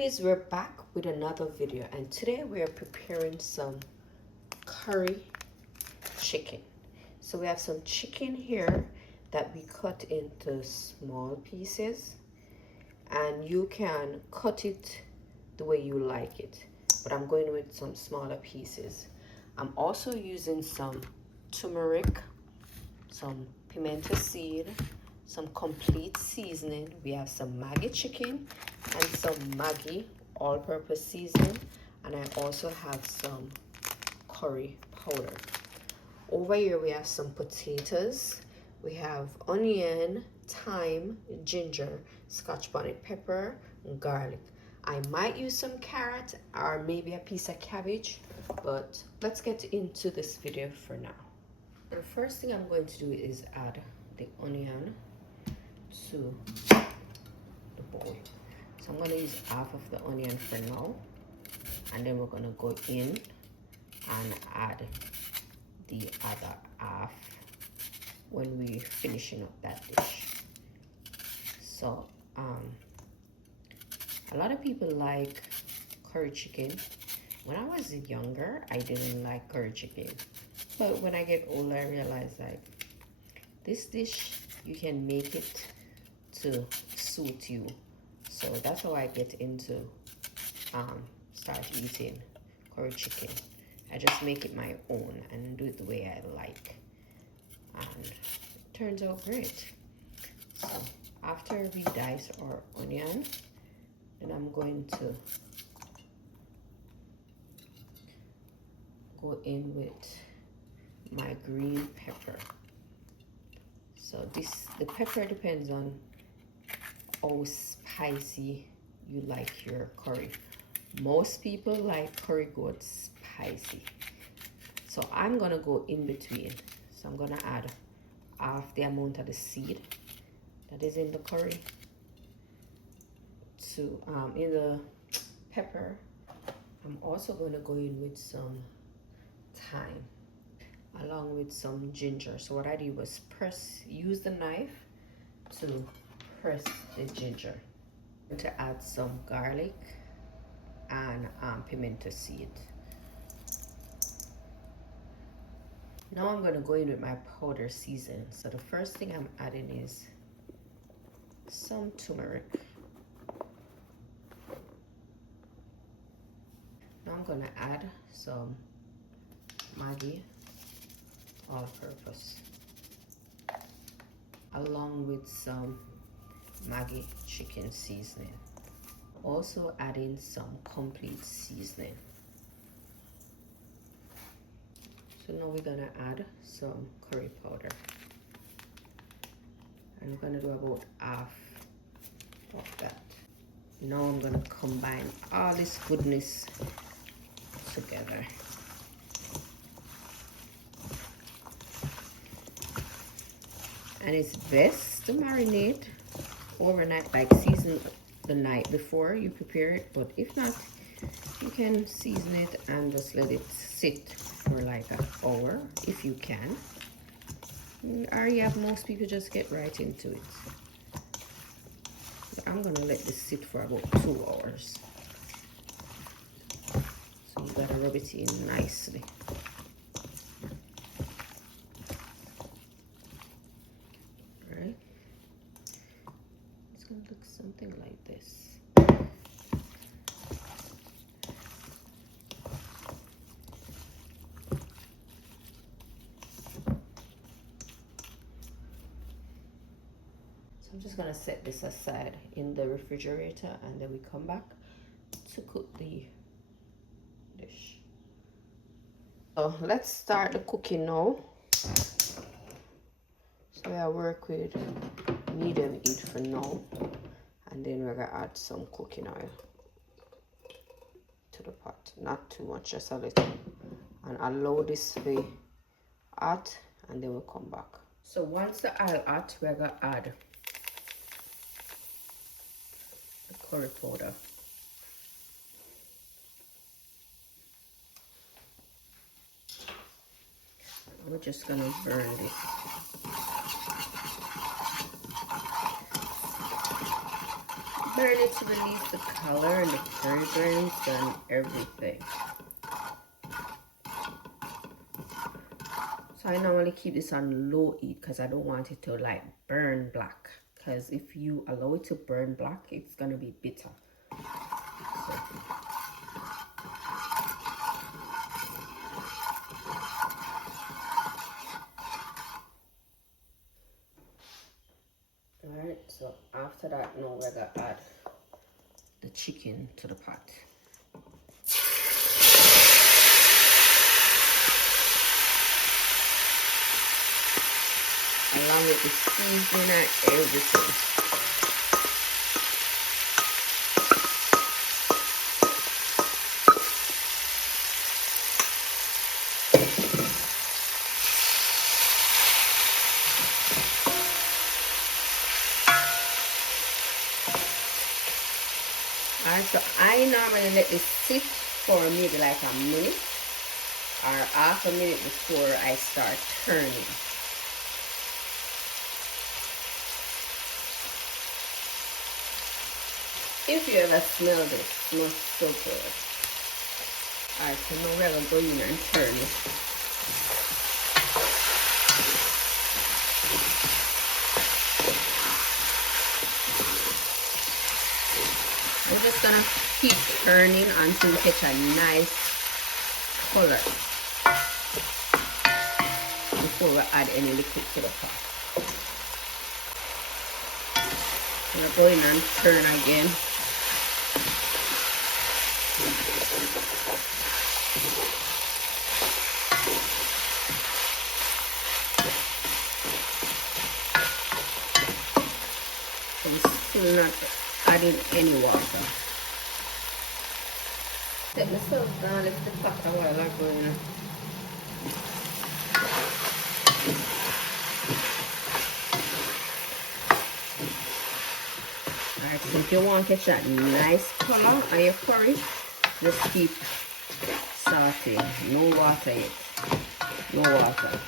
beauties, we're back with another video, and today we are preparing some curry chicken. So we have some chicken here that we cut into small pieces, and you can cut it the way you like it, but I'm going with some smaller pieces. I'm also using some turmeric, some pimento seed, some complete seasoning. We have some Maggi chicken and some Maggi all-purpose seasoning, and I also have some curry powder. Over here we have some potatoes, we have onion, thyme, ginger, Scotch bonnet pepper, and garlic. I might use some carrot or maybe a piece of cabbage, but let's get into this video for now. The first thing I'm going to do is add the onion to the bowl. So I'm going to use half of the onion for now, and then we're going to go in and add the other half when we're finishing up that dish. So a lot of people like curry chicken. When I was younger, I didn't like curry chicken, but when I get older, I realize like this dish, you can make it to suit you. So that's how I get into start eating curry chicken. I just make it my own and do it the way I like, and it turns out great. So after we dice our onion, then I'm going to go in with my green pepper. So the pepper depends on how spicy you like your curry. Most people like curry goat spicy, so I'm gonna go in between. So I'm gonna add half the amount of the seed that is in the curry to in the pepper. I'm also gonna go in with some thyme along with some ginger. So what I did was use the knife to press the ginger, and to add some garlic and pimento seed. Now I'm going to go in with my powder season. So the first thing I'm adding is some turmeric. Now I'm going to add some Maggi all-purpose along with some Maggi chicken seasoning. Also adding some complete seasoning. So now we're gonna add some curry powder. I'm gonna do about half of that. Now I'm gonna combine all this goodness together. And it's best to marinate overnight, like season the night before you prepare it, but if not, you can season it and just let it sit for like an hour if you can, or you have most people just get right into it. But I'm gonna let this sit for about 2 hours, so you gotta rub it in nicely. Look something like this. So I'm just gonna set this aside in the refrigerator, and then we come back to cook the dish. So let's start the cooking now. So I work with medium heat for now, and then we're gonna add some cooking oil to the pot. Not too much, just a little, and allow this to be hot, and then we'll come back. So once the oil hot, we're gonna add the curry powder. We're just gonna burn this. turn it to release the color and the fragrance and everything. So I normally keep this on low heat because I don't want it to like burn black. Because if you allow it to burn black, it's gonna be bitter. So. Alright, so after that, now we're gonna add the chicken to the pot. Along with the seasoning and everything. Alright, so I normally let this sit for maybe like a minute or half a minute before I start turning. If you ever smell this, it smells so good. Alright, so now we're going to go in and turn it. We're just going to keep turning until we catch a nice color before we add any liquid to the pot. We're going and turn again. I'm still not adding any water. Take myself down, lift the pot a while ago. Alright, so if you want to catch that nice color on your curry, just keep sauteing. No water yet. No water.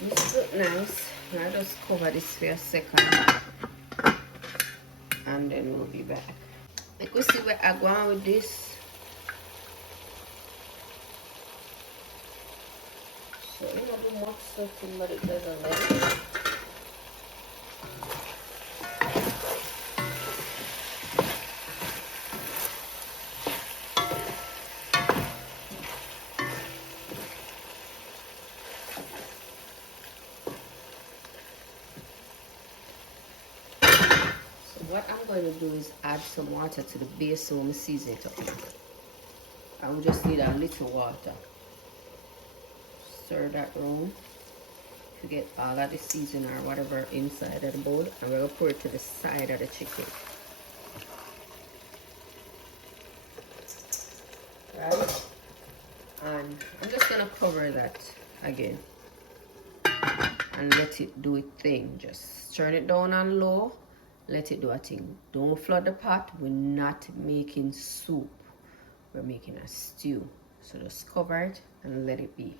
This looks nice. I'll just cover this for a second and then we'll be back. You can see where I'm going with this. So you don't do much stuff, but it doesn't matter. What I'm going to do is add some water to the base so I'm season it up. I will just need a little water. Stir that around to get all of the seasoning or whatever inside of the bowl, and we're going to pour it to the side of the chicken. Right? And I'm just going to cover that again and let it do its thing. Just turn it down on low. Let it do a thing. Don't flood the pot. We're not making soup. We're making a stew. So just cover it and let it be.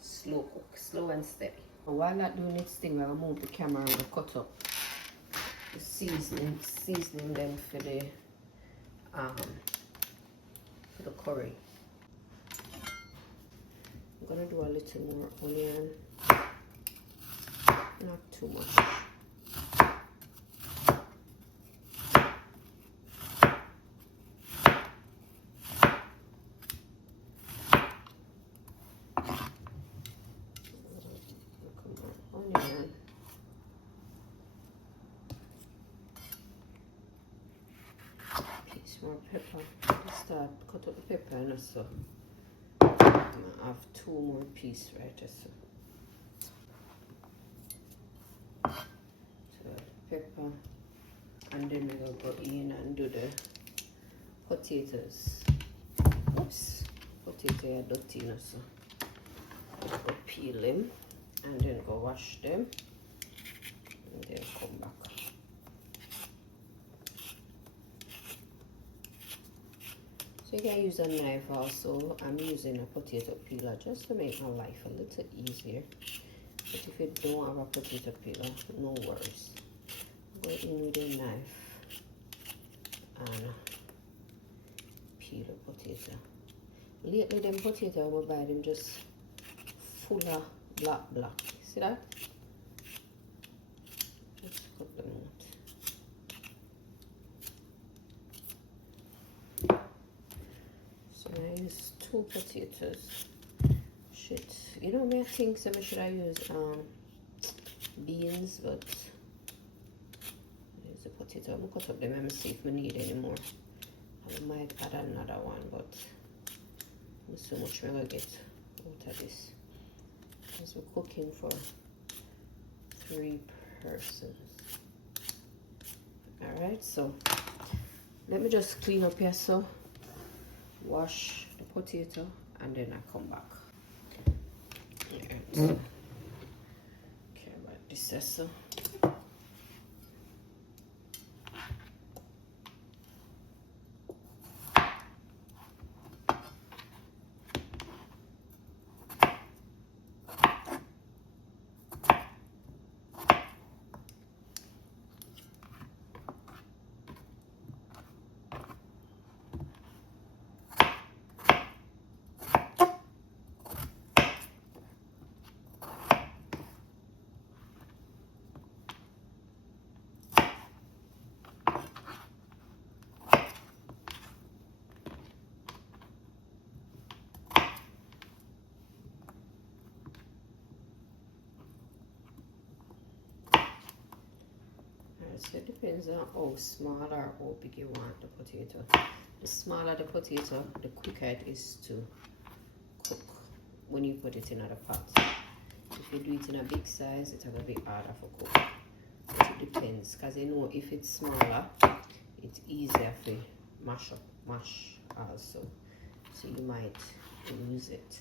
Slow cook. Slow and steady. While not doing its thing, we'll move the camera and cut up the seasoning them for the curry. I'm gonna do a little more onion. Not too much. Onion. Piece more pepper. Start cut up the pepper and so I'm gonna have 2 more pieces right so. So pepper, and then we're gonna go in and do the potatoes. Oops, potato are dirty so I'll peel them and then go wash them and then come back. So you can use a knife also. I'm using a potato peeler just to make my life a little easier. But if you don't have a potato peeler, no worries. Go in with a knife and peel a potato. Lately, them potato I will buy them just full of black. See that? Let's cut them out. So I use 2 potatoes. Shit, you know me, I think some should I use beans, but there's a potato. I'm gonna cut up them and see if we need any more. I might add another one, but there's so much we're gonna get out of this. Because we're cooking for 3 persons. Alright, so let me just clean up here, so wash the potato and then I come back. Alright, so care about this so. So it depends on how small or how big you want the potato. The smaller the potato, the quicker it is to cook when you put it in a pot. If you do it in a big size, it's gonna be harder for cook. But it depends, because you know if it's smaller, it's easier to mash also. So you might lose it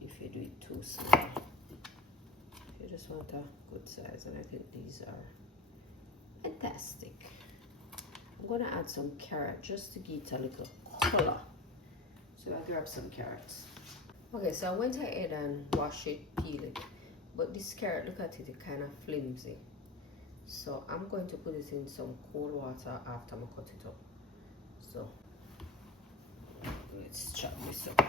if you do it too small. You just want a good size, and I think these are fantastic. I'm gonna add some carrot just to give it a little color. So I grab some carrots. Okay, so I went ahead and washed it, peeled it, but this carrot, look at it, it's kind of flimsy. So I'm going to put it in some cold water after I cut it up. So let's chop this up.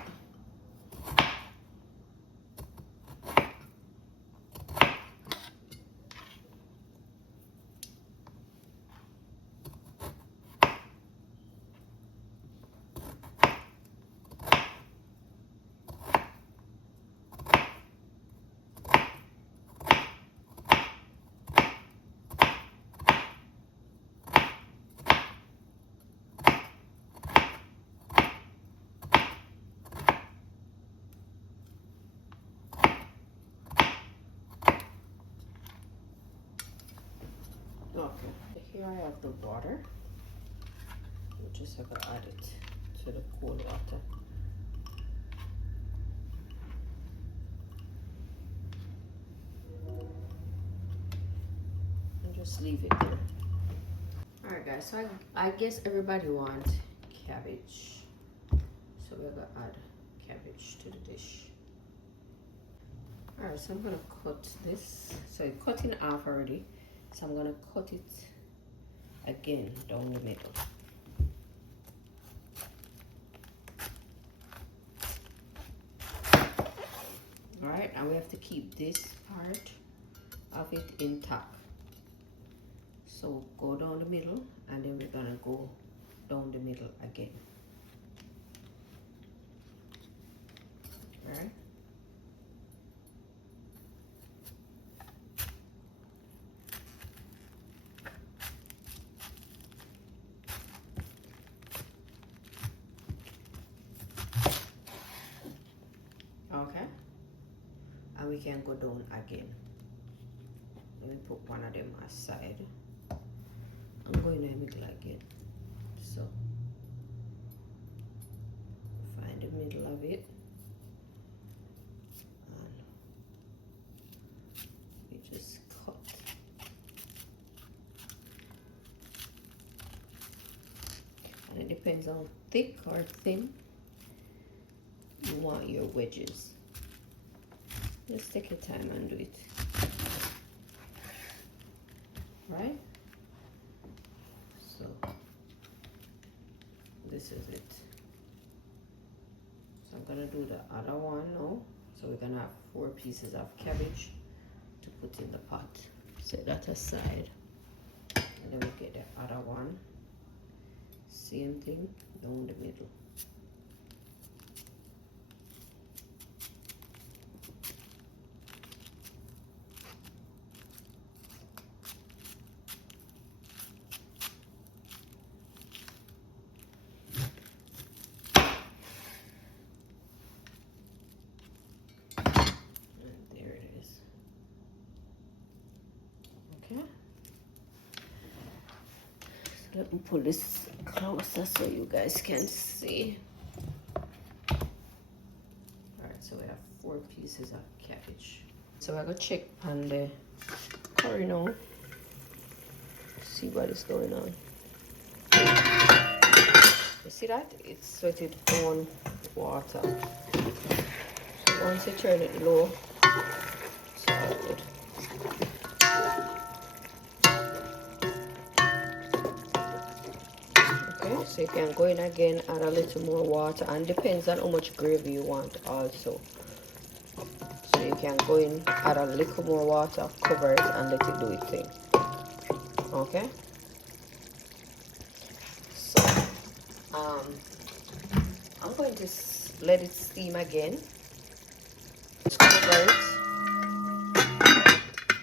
Okay, here I have the water. We just have to add it to the cold water. And just leave it there. Alright guys, so I guess everybody wants cabbage. So we're gonna add cabbage to the dish. Alright, so I'm gonna cut this. So I cut in half already. So I'm gonna cut it again down the middle. Alright, and we have to keep this part of it intact. So go down the middle, and then we're gonna go down the middle again. Alright. Okay, and we can go down again. Let me put one of them aside. I'm going in the middle again. So find the middle of it and it depends on thick or thin you want your wedges. Just take your time and do it. Right? So this is it. So I'm gonna do the other one now. So we're gonna have 4 pieces of cabbage to put in the pot. Set that aside. And then we get the other one. Same thing down the middle. Let me pull this closer so you guys can see. Alright, so we have 4 pieces of cabbage. So I go check on the curry now. See what is going on. You see that? It's sweated on water. So once you turn it low, it's all good. So you can go in again, add a little more water, and depends on how much gravy you want also. So you can go in, add a little more water, cover it, and let it do its thing. Okay? So I'm going to let it steam again. Just cover it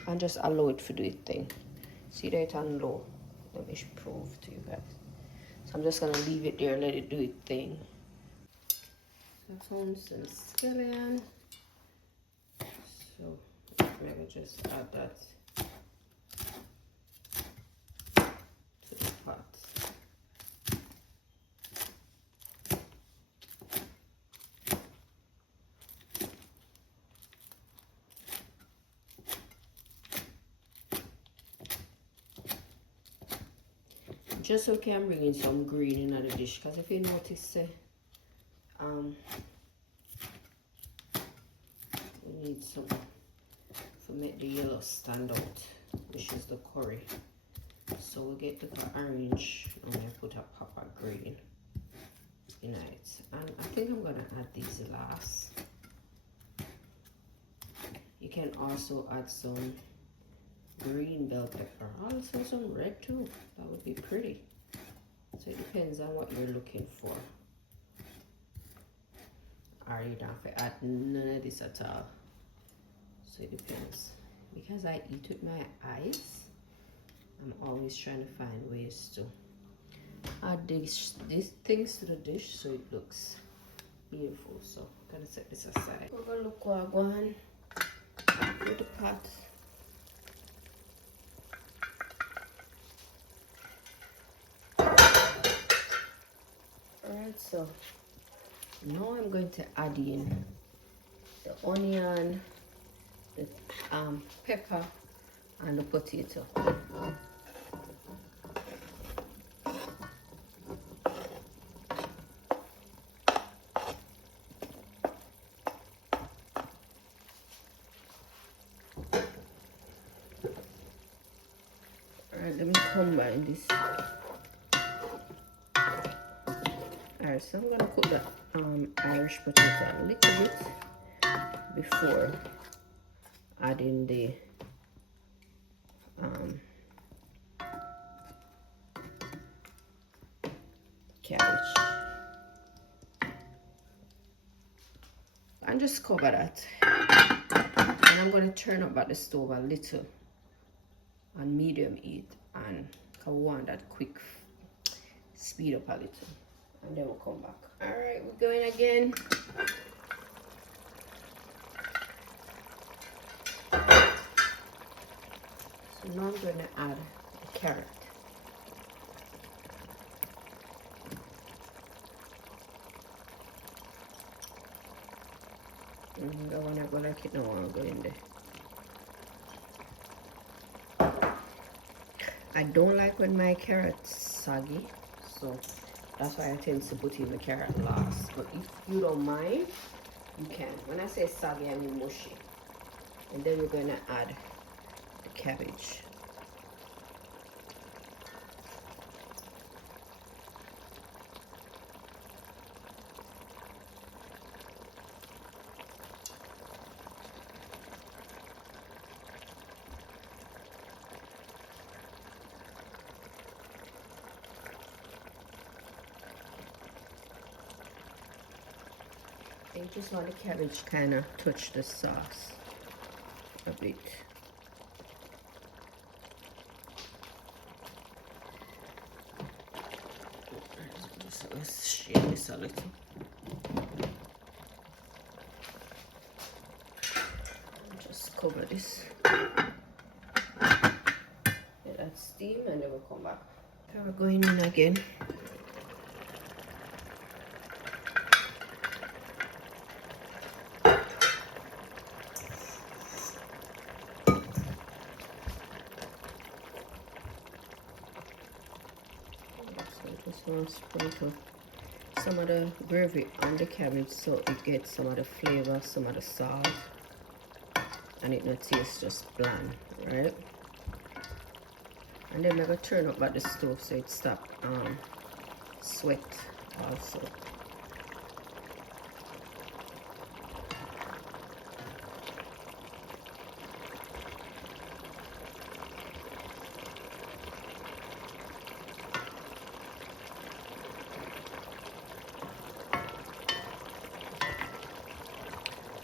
and just allow it to do its thing. See that on low. Let me prove to you guys. So I'm just gonna leave it there, let it do its thing. So I found some scallion. So maybe just add that to the pot. Just okay, I'm bringing some green in the dish, because if you notice, we need some to make the yellow stand out, which is the curry. So we'll get the orange and I put a pop of green in it. And I think I'm gonna add these last. You can also add some green bell pepper, also some red too. That would be pretty. So it depends on what you're looking for. Or you don't have to add none of this at all. So it depends. Because I eat with my eyes, I'm always trying to find ways to add these things to the dish so it looks beautiful. So I'm gonna set this aside. We're gonna look what I want with the pot. Alright, so now I'm going to add in the onion, the pepper, and the potato. Alright, let me combine this. Alright, so I'm gonna cook the Irish potato a little bit before adding the cabbage. And just cover that. And I'm gonna turn up at the stove a little on medium heat, and I want that quick speed up a little. And then we'll come back. All right, we're going again. So now I'm going to add the carrot. And the one I go like it now, I'll go in there. I don't like when my carrot's soggy, so That's why I tend to put in the carrot last. But if you don't mind, you can. When I say soggy, I mean mushy. And then we're going to add the cabbage. You just want the cabbage kind of touch the sauce a bit. Let's shake this a little. Just cover this. Let that steam and then we'll come back. Okay, we're going in again. Just want to sprinkle some of the gravy on the cabbage so it gets some of the flavor, some of the salt, and it not tastes just bland, right? And then I'm gonna turn up at the stove so it stop sweat also.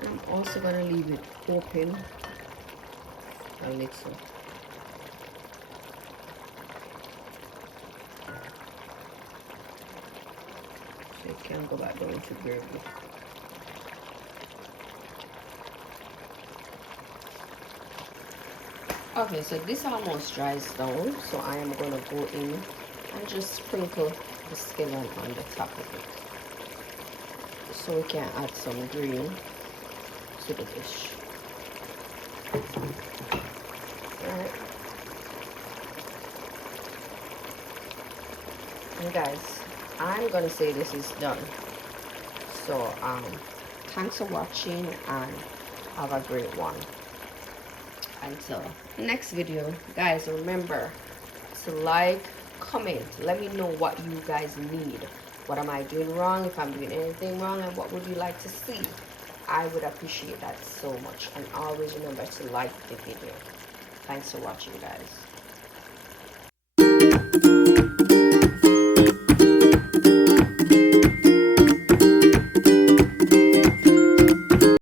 I'm also gonna leave it open a little. So it can go back down to gravy. Okay, so this almost dries down, so I am gonna go in and just sprinkle the scallion on the top of it, so we can add some green to the dish. Alright. And guys, I'm gonna say this is done. So thanks for watching and have a great one. Until next video, guys, remember to like, comment, let me know what you guys need. What am I doing wrong? If I'm doing anything wrong, and what would you like to see? I would appreciate that so much. And always remember to like the video. Thanks for watching, guys.